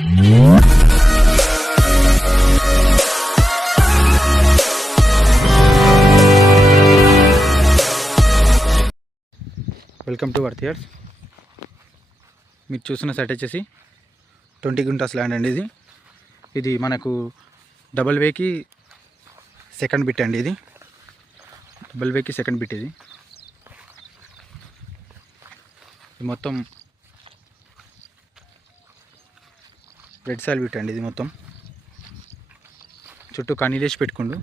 Welcome to వర్తియర్స్. మీరు చూస్తున్న site వచ్చేసి 20 గుంటాస్ ల్యాండ్ అండి. ఇది మనకు డబల్ వేకి సెకండ్ బిట్ అండి. ఇది డబల్ వేకి సెకండ్ బిట్. ఇది మొత్తం రెడ్ సాయిల్ బిట్ అండి. ఇది మొత్తం చుట్టూ కనీలేసి పెట్టుకుండు.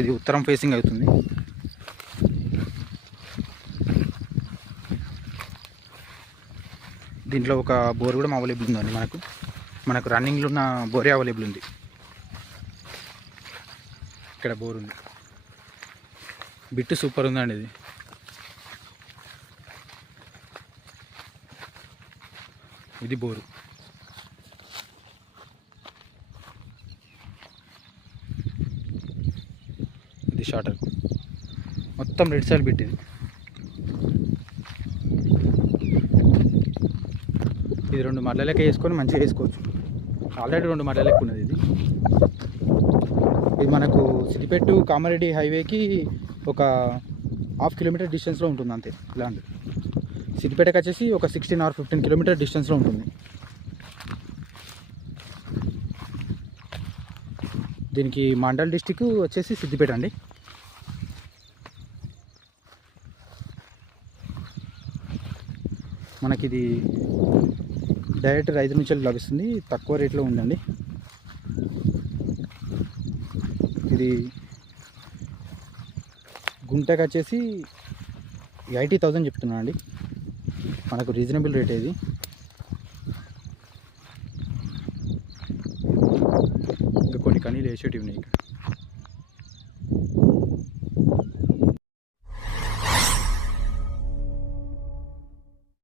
ఇది ఉత్తరం ఫేసింగ్ అవుతుంది. దీంట్లో ఒక బోర్ కూడా అవైలబుల్ ఉందండి. మనకు రన్నింగ్లో ఉన్న బోరే అవైలబుల్ ఉంది. ఇక్కడ బోర్ ఉంది. బిట్టు సూపర్ ఉందండి. ఇది బోరు. ఇది షార్టర్. మొత్తం రెడ్ సాయిల్ బిట్. ఇది 2 మరల లెక్క వేసుకొని మంచిగా వేసుకోవచ్చు. ఆల్రెడీ 2 మరల లెక్క ఉన్నది. ఇది మనకు సిద్దిపేట కామారెడ్డి హైవేకి ఒక 1/2 కిలోమీటర్ డిస్టెన్స్లో ఉంటుంది అంతే ల్యాండ్. సిద్దిపేటకి వచ్చేసి ఒక 16 or 15 కిలోమీటర్ డిస్టెన్స్లో ఉంటుంది. దీనికి మండల్ డిస్టిక్ వచ్చేసి సిద్దిపేట అండి. మనకి ఇది డైరెక్ట్ రైతు నుంచి లభిస్తుంది. తక్కువ రేట్లో ఉందండి. ఇది గుంటకు వచ్చేసి 80,000 చెప్తున్నాను అండి. మనకు రీజనబుల్ రేట్. ఇది ఇంకా కొన్ని కనీలు వేసేటివి ఉన్నాయి ఇక్కడ.